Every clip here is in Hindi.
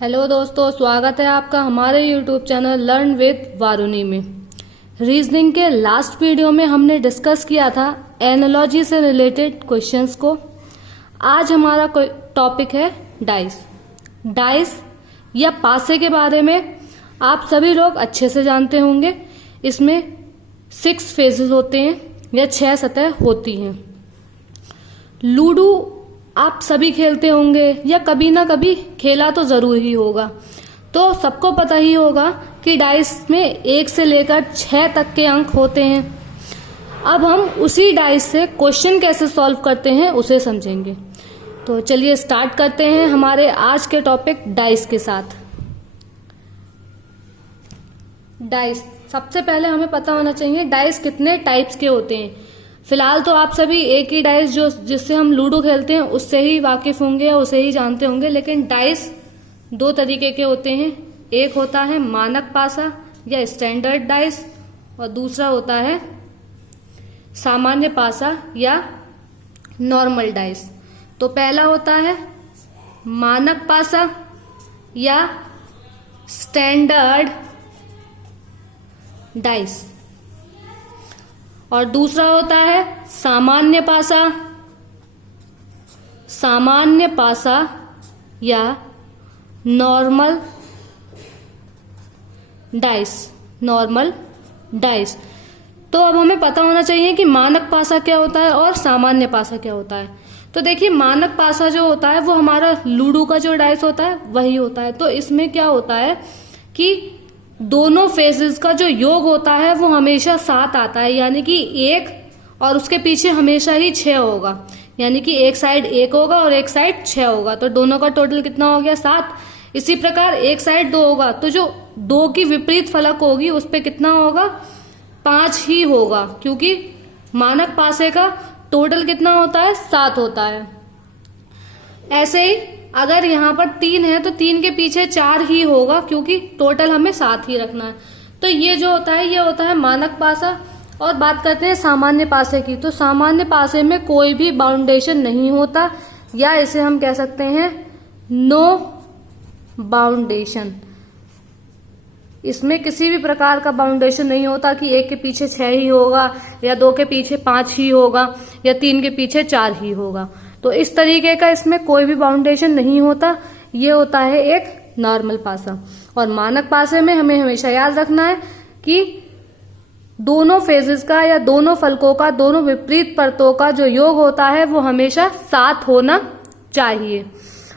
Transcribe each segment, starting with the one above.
हेलो दोस्तों, स्वागत है आपका हमारे यूट्यूब चैनल लर्न विद वारुणी में। रीजनिंग के लास्ट वीडियो में हमने डिस्कस किया था एनालॉजी से रिलेटेड क्वेश्चंस को। आज हमारा टॉपिक है डाइस। डाइस या पासे के बारे में आप सभी लोग अच्छे से जानते होंगे। इसमें 6 फेजेस होते हैं या 6 सतह होती हैं। लूडो आप सभी खेलते होंगे या कभी ना कभी खेला तो जरूर ही होगा। तो सबको पता ही होगा कि डाइस में 1 से लेकर 6 तक के अंक होते हैं। अब हम उसी डाइस से क्वेश्चन कैसे सॉल्व करते हैं उसे समझेंगे। तो चलिए स्टार्ट करते हैं हमारे आज के टॉपिक डाइस के साथ। डाइस, सबसे पहले हमें पता होना चाहिए डाइस कितने टाइप्स के होते हैं। फिलहाल तो आप सभी एक ही डाइस जिससे हम लूडो खेलते हैं उससे ही वाकिफ होंगे या उसे ही जानते होंगे, लेकिन डाइस 2 तरीके के होते हैं। एक होता है मानक पासा या स्टैंडर्ड डाइस और दूसरा होता है सामान्य पासा या नॉर्मल डाइस। तो पहला होता है मानक पासा या स्टैंडर्ड डाइस और दूसरा होता है सामान्य पासा या नॉर्मल डाइस। तो अब हमें पता होना चाहिए कि मानक पासा क्या होता है और सामान्य पासा क्या होता है। तो देखिए, मानक पासा जो होता है वो हमारा लूडो का जो डाइस होता है वही होता है। तो इसमें क्या होता है कि दोनों फेजेस का जो योग होता है वो हमेशा 7 आता है, यानी कि 1 और उसके पीछे हमेशा ही 6 होगा। यानी कि एक साइड 1 होगा और एक साइड 6 होगा, तो दोनों का टोटल कितना हो गया 7। इसी प्रकार एक साइड 2 होगा तो जो 2 की विपरीत फलक होगी उस पे कितना होगा 5 ही होगा, क्योंकि मानक पासे का टोटल कितना होता है 7 होता है। ऐसे ही अगर यहाँ पर 3 है तो 3 के पीछे 4 ही होगा, क्योंकि टोटल हमें 7 ही रखना है। तो ये जो होता है ये होता है मानक पासा। और बात करते हैं सामान्य पासे की। तो सामान्य पासे में कोई भी बाउंडेशन नहीं होता, या इसे हम कह सकते हैं नो बाउंडेशन। इसमें किसी भी प्रकार का बाउंडेशन नहीं होता कि 1 के पीछे 6 ही होगा या 2 के पीछे 5 ही होगा या 3 के पीछे 4 ही होगा। तो इस तरीके का इसमें कोई भी बाउंडेशन नहीं होता। ये होता है एक नॉर्मल पासा। और मानक पासे में हमें हमेशा याद रखना है कि दोनों फेजेस का या दोनों फलकों का, दोनों विपरीत परतों का जो योग होता है वो हमेशा 7 होना चाहिए।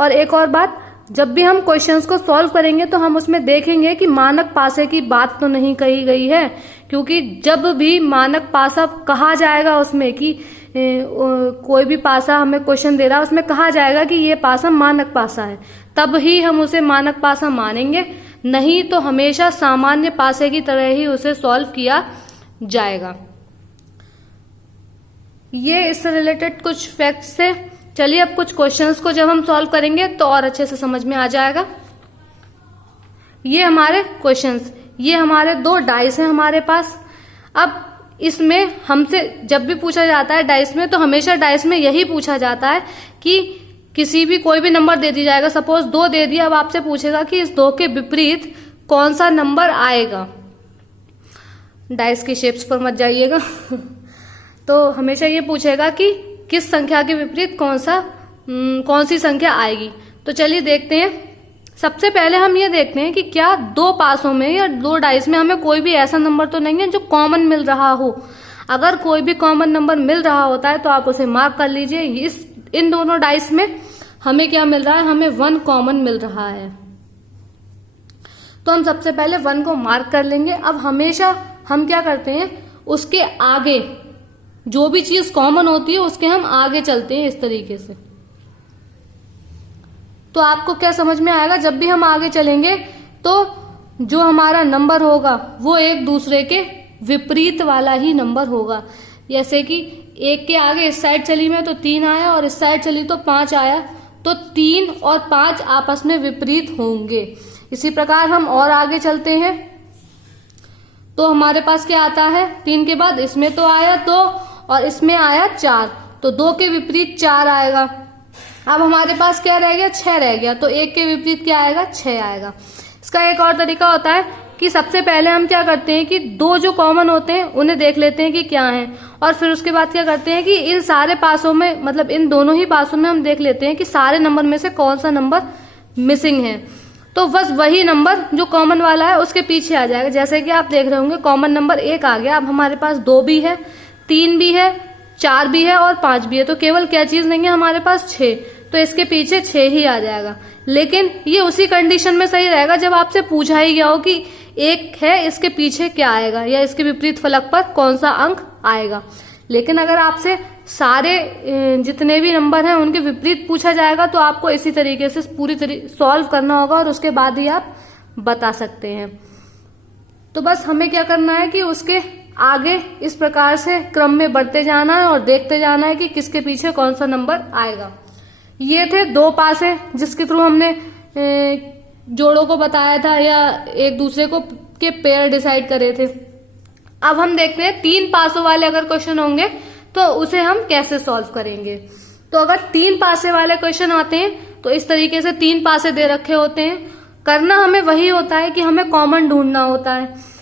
और एक और बात, जब भी हम क्वेश्चंस को सॉल्व करेंगे तो हम उसमें देखेंगे कि मानक पासे की बात तो नहीं कही गई है, क्योंकि जब भी मानक पासा कहा जाएगा उसमें कि कोई भी पासा हमें क्वेश्चन दे रहा है उसमें कहा जाएगा कि ये पासा मानक पासा है, तब ही हम उसे मानक पासा मानेंगे, नहीं तो हमेशा सामान्य पासे की तरह ही उसे सॉल्व किया जाएगा। ये इससे रिलेटेड कुछ फैक्ट्स थे। चलिए अब कुछ क्वेश्चंस को जब हम सॉल्व करेंगे तो और अच्छे से समझ में आ जाएगा। ये हमारे क्वेश्चंस, ये हमारे 2 डाइस हैं हमारे पास। अब इसमें हमसे जब भी पूछा जाता है डाइस में, तो हमेशा डाइस में यही पूछा जाता है कि किसी भी कोई भी नंबर दे दी जाएगा। सपोज 2 दे दिया, अब आपसे पूछेगा कि इस 2 के विपरीत कौन सा नंबर आएगा। डाइस की शेप्स पर मत जाइएगा। तो हमेशा ये पूछेगा कि किस संख्या के विपरीत कौन सी संख्या आएगी। तो चलिए देखते हैं। सबसे पहले हम ये देखते हैं कि क्या 2 पासों में या 2 डाइस में हमें कोई भी ऐसा नंबर तो नहीं है जो कॉमन मिल रहा हो। अगर कोई भी कॉमन नंबर मिल रहा होता है तो आप उसे मार्क कर लीजिए। इन दोनों डाइस में हमें क्या मिल रहा है, हमें 1 कॉमन मिल रहा है। तो हम सबसे पहले 1 को मार्क कर लेंगे। अब हमेशा हम क्या करते हैं, उसके आगे जो भी चीज कॉमन होती है उसके हम आगे चलते हैं इस तरीके से। तो आपको क्या समझ में आएगा, जब भी हम आगे चलेंगे तो जो हमारा नंबर होगा वो एक दूसरे के विपरीत वाला ही नंबर होगा। जैसे कि 1 के आगे इस साइड चली मैं तो 3 आया और इस साइड चली तो 5 आया, तो 3 और 5 आपस में विपरीत होंगे। इसी प्रकार हम और आगे चलते हैं तो हमारे पास क्या आता है, 3 के बाद इसमें तो आया 2 और इसमें आया 4, तो 2 के विपरीत 4 आएगा। अब हमारे पास क्या रह गया, 6 रह गया, तो 1 के विपरीत क्या आएगा, 6 आएगा। इसका एक और तरीका होता है कि सबसे पहले हम क्या करते हैं कि 2 जो कॉमन होते हैं उन्हें देख लेते हैं कि क्या है, और फिर उसके बाद क्या करते हैं कि इन सारे पासों में, मतलब इन दोनों ही पासों में हम देख लेते हैं कि सारे नंबर में से कौन सा नंबर मिसिंग है। तो बस वही नंबर जो कॉमन वाला है उसके पीछे आ जाएगा। जैसे कि आप देख रहे होंगे कॉमन नंबर 1 आ गया। अब हमारे पास 2 भी है, 3 भी है, 4 भी है और 5 भी है, तो केवल क्या चीज नहीं है हमारे पास, 6, तो इसके पीछे 6 ही आ जाएगा। लेकिन ये उसी कंडीशन में सही रहेगा जब आपसे पूछा ही गया हो कि 1 है, इसके पीछे क्या आएगा या इसके विपरीत फलक पर कौन सा अंक आएगा। लेकिन अगर आपसे सारे जितने भी नंबर हैं उनके विपरीत पूछा जाएगा तो आपको इसी तरीके से पूरी तरीके सॉल्व करना होगा और उसके बाद ही आप बता सकते हैं। तो बस हमें क्या करना है कि उसके आगे इस प्रकार से क्रम में बढ़ते जाना है और देखते जाना है कि किसके पीछे कौन सा नंबर आएगा। ये थे 2 पासे जिसके थ्रू हमने जोड़ों को बताया था या एक दूसरे को के पेयर डिसाइड करे थे। अब हम देखते हैं 3 पासों वाले अगर क्वेश्चन होंगे तो उसे हम कैसे सॉल्व करेंगे। तो अगर 3 पासे वाले क्वेश्चन आते हैं तो इस तरीके से 3 पासे दे रखे होते हैं। करना हमें वही होता है कि हमें कॉमन ढूंढना होता है।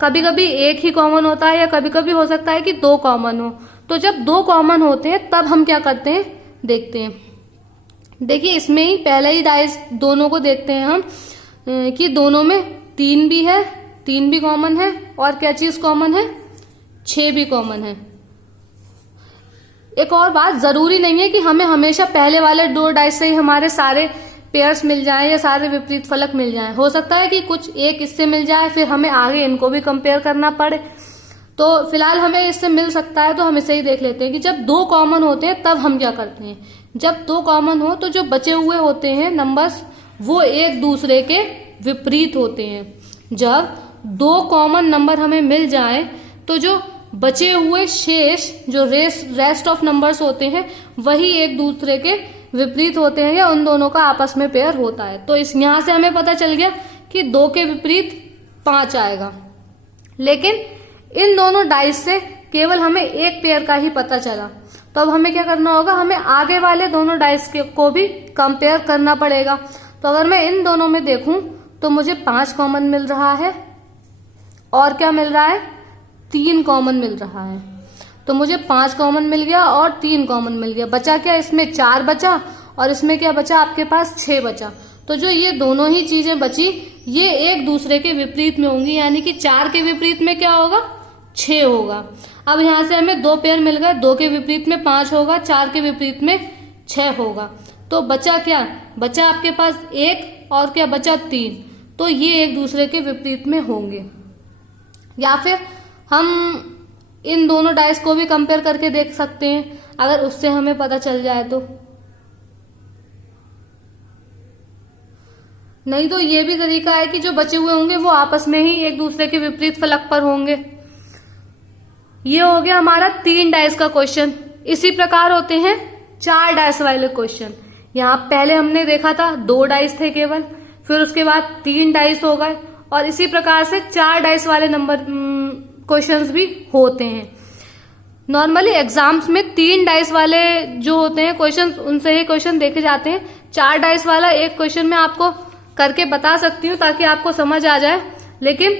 कभी कभी 1 ही कॉमन होता है या कभी कभी हो सकता है कि 2 कॉमन हो। तो जब 2 कॉमन होते हैं तब हम क्या करते हैं, देखते हैं। देखिए इसमें ही पहले ही डाइस दोनों को देखते हैं हम कि दोनों में 3 भी है, 3 भी कॉमन है और क्या चीज कॉमन है, 6 भी कॉमन है। एक और बात, जरूरी नहीं है कि हमें हमेशा पहले वाले 2 डाइस से ही हमारे सारे पेयर्स मिल जाएं या सारे विपरीत फलक मिल जाएं। हो सकता है कि कुछ एक इससे मिल जाए फिर हमें आगे इनको भी कंपेयर करना पड़े। तो फिलहाल हमें इससे मिल सकता है तो हम इसे ही देख लेते हैं कि जब 2 कॉमन होते हैं तब हम क्या करते हैं। जब 2 कॉमन हो तो जो बचे हुए होते हैं नंबर्स वो एक दूसरे के विपरीत होते हैं। जब 2 कॉमन नंबर हमें मिल जाए तो जो बचे हुए शेष जो रेस्ट ऑफ नंबर्स होते हैं वही एक दूसरे के विपरीत होते हैं या उन दोनों का आपस में पेयर होता है। तो इस यहां से हमें पता चल गया कि 2 के विपरीत 5 आएगा। लेकिन इन दोनों डाइस से केवल हमें एक पेयर का ही पता चला। तो अब हमें क्या करना होगा, हमें आगे वाले दोनों डाइस को भी कंपेयर करना पड़ेगा। तो अगर मैं इन दोनों में देखूं तो मुझे 5 कॉमन मिल रहा है और क्या मिल रहा है, 3 कॉमन मिल रहा है। तो मुझे 5 कॉमन मिल गया और 3 कॉमन मिल गया। बचा क्या, इसमें 4 बचा और इसमें क्या बचा, आपके पास 6 बचा। तो जो ये दोनों ही चीजें बची ये एक दूसरे के विपरीत में होंगी, यानी कि 4 के विपरीत में क्या होगा, 6 होगा। अब यहां से हमें 2 पेयर मिल गए, 2 के विपरीत में 5 होगा, 4 के विपरीत में 6 होगा। तो बचा क्या, बचा आपके पास 1 और क्या बचा 3। तो ये एक दूसरे के विपरीत में होंगे। या फिर हम इन दोनों डाइस को भी कंपेयर करके देख सकते हैं अगर उससे हमें पता चल जाए तो। नहीं तो ये भी तरीका है कि जो बचे हुए होंगे वो आपस में ही एक दूसरे के विपरीत फलक पर होंगे। ये हो गया हमारा 3 डाइस का क्वेश्चन। इसी प्रकार होते हैं 4 डाइस वाले क्वेश्चन। यहाँ पहले हमने देखा था 2 डाइस थे केवल, फिर उसके बाद 3 डाइस हो गए और इसी प्रकार से 4 डाइस वाले नंबर क्वेश्चंस भी होते हैं। नॉर्मली एग्जाम्स में 3 डाइस वाले जो होते हैं क्वेश्चंस उनसे ही क्वेश्चन देखे जाते हैं। 4 डाइस वाला एक क्वेश्चन मैं आपको करके बता सकती हूँ ताकि आपको समझ आ जाए, लेकिन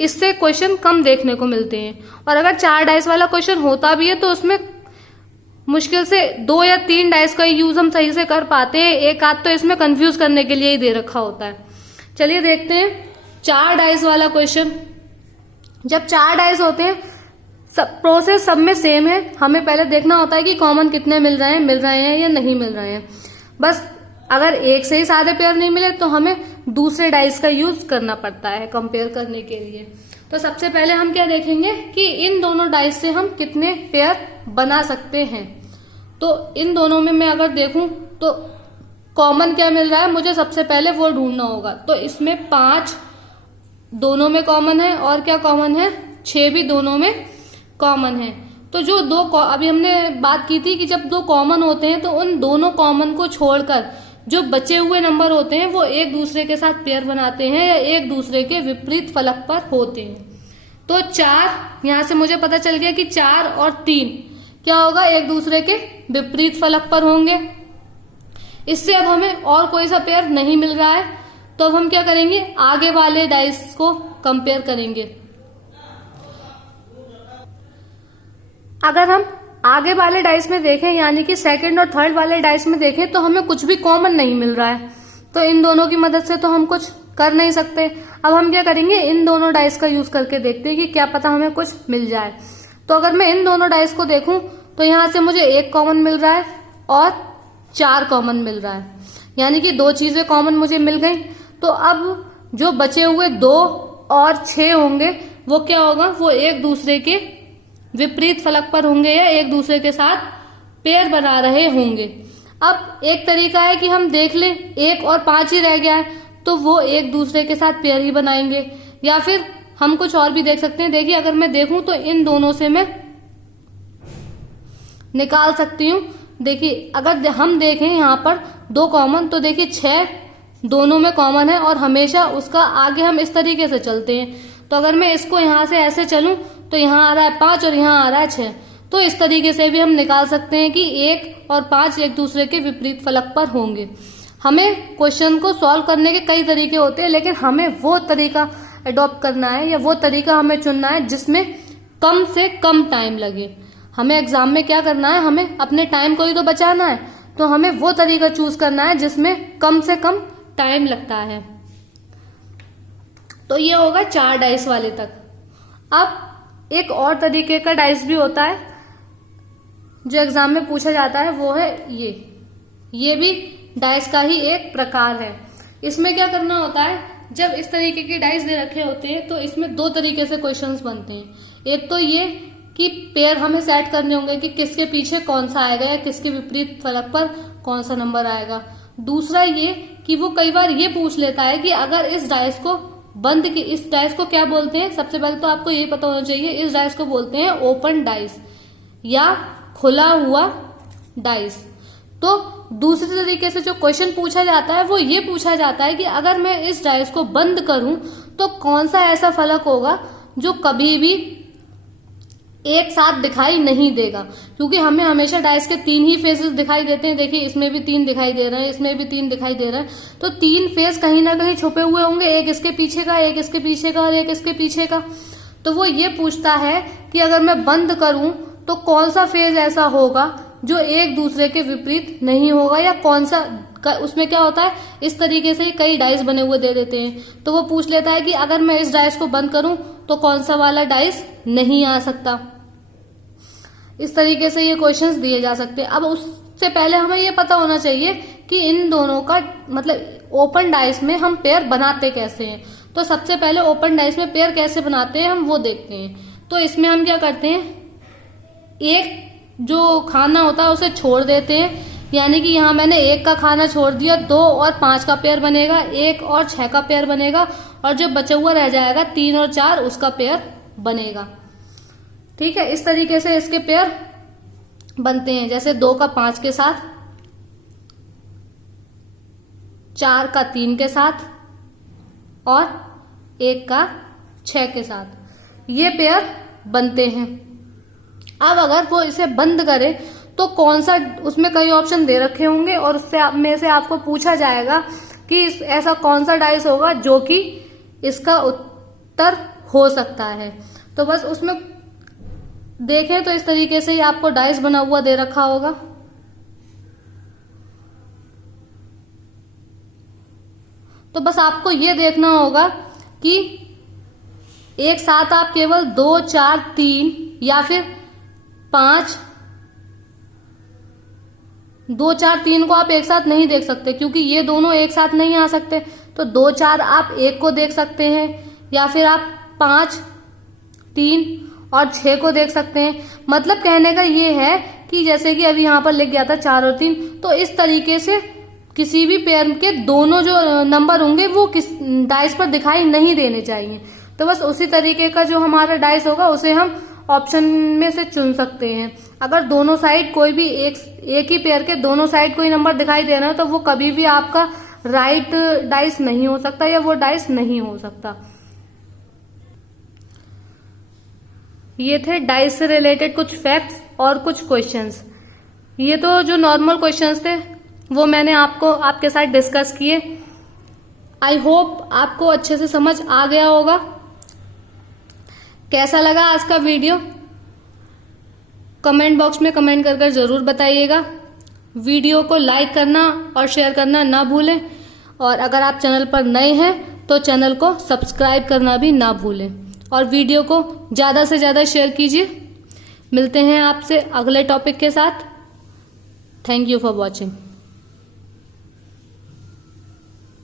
इससे क्वेश्चन कम देखने को मिलते हैं। और अगर 4 डाइस वाला क्वेश्चन होता भी है तो उसमें मुश्किल से 2 या 3 डाइस का यूज हम सही से कर पाते हैं, एक आध तो इसमें कंफ्यूज करने के लिए ही दे रखा होता है। चलिए देखते हैं 4 डाइस वाला क्वेश्चन। जब 4 डाइस होते हैं प्रोसेस सब में सेम है। हमें पहले देखना होता है कि कॉमन कितने मिल रहे हैं या नहीं मिल रहे हैं। बस अगर एक से ही सारे पेयर नहीं मिले तो हमें दूसरे डाइस का यूज करना पड़ता है कंपेयर करने के लिए। तो सबसे पहले हम क्या देखेंगे कि इन दोनों डाइस से हम कितने पेयर बना सकते हैं। तो इन दोनों में मैं अगर देखूं तो कॉमन क्या मिल रहा है, मुझे सबसे पहले वो ढूंढना होगा। तो इसमें 5 दोनों में कॉमन है और क्या कॉमन है, 6 भी दोनों में कॉमन है। तो जो अभी हमने बात की थी कि जब 2 कॉमन होते हैं तो उन दोनों कॉमन को छोड़कर जो बचे हुए नंबर होते हैं वो एक दूसरे के साथ पेयर बनाते हैं या एक दूसरे के विपरीत फलक पर होते हैं। तो 4 यहां से मुझे पता चल गया कि 4 और 3 क्या होगा, एक दूसरे के विपरीत फलक पर होंगे। इससे अब हमें और कोई सा पेयर नहीं मिल रहा है, तो अब हम क्या करेंगे, आगे वाले डाइस को कंपेयर करेंगे। अगर हम आगे वाले डाइस में देखें, यानी कि सेकंड और थर्ड वाले डाइस में देखें, तो हमें कुछ भी कॉमन नहीं मिल रहा है, तो इन दोनों की मदद से तो हम कुछ कर नहीं सकते। अब हम क्या करेंगे, इन दोनों डाइस का यूज करके देखते हैं कि क्या पता हमें कुछ मिल जाए। तो अगर मैं इन दोनों डाइस को देखूं तो यहां से मुझे 1 कॉमन मिल रहा है और 4 कॉमन मिल रहा है, यानी कि 2 चीजें कॉमन मुझे मिल गई। तो अब जो बचे हुए 2 और 6 होंगे वो क्या होगा, वो एक दूसरे के विपरीत फलक पर होंगे या एक दूसरे के साथ पेयर बना रहे होंगे। अब एक तरीका है कि हम देख लें 1 और 5 ही रह गया है, तो वो एक दूसरे के साथ पेयर ही बनाएंगे, या फिर हम कुछ और भी देख सकते हैं। देखिए अगर मैं देखूं तो इन दोनों से मैं निकाल सकती हूँ। देखिए अगर हम देखें यहाँ पर 2 कॉमन, तो देखिए 6 दोनों में कॉमन है और हमेशा उसका आगे हम इस तरीके से चलते हैं। तो अगर मैं इसको यहाँ से ऐसे चलूं तो यहाँ आ रहा है 5 और यहाँ आ रहा है 6, तो इस तरीके से भी हम निकाल सकते हैं कि 1 और 5 एक दूसरे के विपरीत फलक पर होंगे। हमें क्वेश्चन को सॉल्व करने के कई तरीके होते हैं, लेकिन हमें वो तरीका अडॉप्ट करना है या वो तरीका हमें चुनना है जिसमें कम से कम टाइम लगे। हमें एग्जाम में क्या करना है, हमें अपने टाइम को ही तो बचाना है, तो हमें वो तरीका चूज करना है जिसमें कम से कम टाइम लगता है। तो ये होगा 4 डाइस वाले तक। अब एक और तरीके का डाइस भी होता है जो एग्जाम में पूछा जाता है, वो है ये भी डाइस का ही एक प्रकार है। इसमें क्या करना होता है, जब इस तरीके के डाइस दे रखे होते हैं तो इसमें 2 तरीके से क्वेश्चंस बनते हैं। एक तो ये कि पेयर हमें सेट करने होंगे कि किसके पीछे कौन सा आएगा या किसके विपरीत फलक पर कौन सा नंबर आएगा। दूसरा ये कि वो कई बार ये पूछ लेता है कि अगर इस डाइस को बंद की, इस डाइस को क्या बोलते हैं, सबसे पहले तो आपको ये पता होना चाहिए, इस डाइस को बोलते हैं ओपन डाइस या खुला हुआ डाइस। तो दूसरे तरीके से जो क्वेश्चन पूछा जाता है वो ये पूछा जाता है कि अगर मैं इस डाइस को बंद करूं तो कौन सा ऐसा फलक होगा जो कभी भी एक साथ दिखाई नहीं देगा, क्योंकि हमें हमेशा डाइस के 3 ही फेसेस दिखाई देते हैं। देखिए इसमें भी 3 दिखाई दे रहे हैं, इसमें भी 3 दिखाई दे रहे हैं, तो 3 फेस कहीं ना कहीं छुपे हुए होंगे, एक इसके पीछे का, एक इसके पीछे का और एक इसके पीछे का। तो वो ये पूछता है कि अगर मैं बंद करूं तो कौन सा फेज ऐसा होगा जो एक दूसरे के विपरीत नहीं होगा, या कौन सा, उसमें क्या होता है, इस तरीके से कई डाइस बने हुए दे देते हैं। तो वो पूछ लेता है कि अगर मैं इस डाइस को बंद करूं तो कौन सा वाला डाइस नहीं आ सकता। इस तरीके से ये क्वेश्चंस दिए जा सकते हैं। अब उससे पहले हमें ये पता होना चाहिए कि इन दोनों का मतलब ओपन डाइस में हम पेयर बनाते कैसे हैं। तो सबसे पहले ओपन डाइस में पेयर कैसे बनाते हैं हम वो देखते हैं। तो इसमें हम क्या करते हैं, एक जो खाना होता है उसे छोड़ देते हैं, यानी कि यहाँ मैंने 1 का खाना छोड़ दिया, 2 और 5 का पेयर बनेगा, 1 और 6 का पेयर बनेगा, और जो बचा हुआ रह जाएगा 3 और 4 उसका पेयर बनेगा। ठीक है, इस तरीके से इसके पेयर बनते हैं, जैसे 2 का 5 के साथ, 4 का 3 के साथ और 1 का 6 के साथ, ये पेयर बनते हैं। अब अगर वो इसे बंद करे तो कौन सा, उसमें कई ऑप्शन दे रखे होंगे और उससे में से आपको पूछा जाएगा कि ऐसा कौन सा डाइस होगा जो कि इसका उत्तर हो सकता है। तो बस उसमें देखें तो इस तरीके से ही आपको डाइस बना हुआ दे रखा होगा। तो बस आपको ये देखना होगा कि एक साथ आप केवल 2, 4, 3 या फिर 5, 2, 4, 3 को आप एक साथ नहीं देख सकते क्योंकि ये दोनों एक साथ नहीं आ सकते। तो 2, 4 आप 1 को देख सकते हैं, या फिर आप 5, 3 और 6 को देख सकते हैं। मतलब कहने का ये है कि जैसे कि अभी यहाँ पर लिख गया था 4 और 3, तो इस तरीके से किसी भी पेयर के दोनों जो नंबर होंगे वो किस डाइस पर दिखाई नहीं देने चाहिए। तो बस उसी तरीके का जो हमारा डाइस होगा उसे हम ऑप्शन में से चुन सकते हैं। अगर दोनों साइड कोई भी एक ही पेयर के दोनों साइड कोई नंबर दिखाई दे रहा है तो वो कभी भी आपका राइट डाइस नहीं हो सकता या वो डाइस नहीं हो सकता। ये थे डाइस से रिलेटेड कुछ फैक्ट्स और कुछ क्वेश्चंस। ये तो जो नॉर्मल क्वेश्चंस थे वो मैंने आपके साथ डिस्कस किए। आई होप आपको अच्छे से समझ आ गया होगा। कैसा लगा आज का वीडियो कमेंट बॉक्स में कमेंट कर जरूर बताइएगा। वीडियो को लाइक करना और शेयर करना ना भूलें, और अगर आप चैनल पर नए हैं तो चैनल को सब्सक्राइब करना भी ना भूलें, और वीडियो को ज़्यादा से ज़्यादा शेयर कीजिए। मिलते हैं आपसे अगले टॉपिक के साथ। Thank you for watching.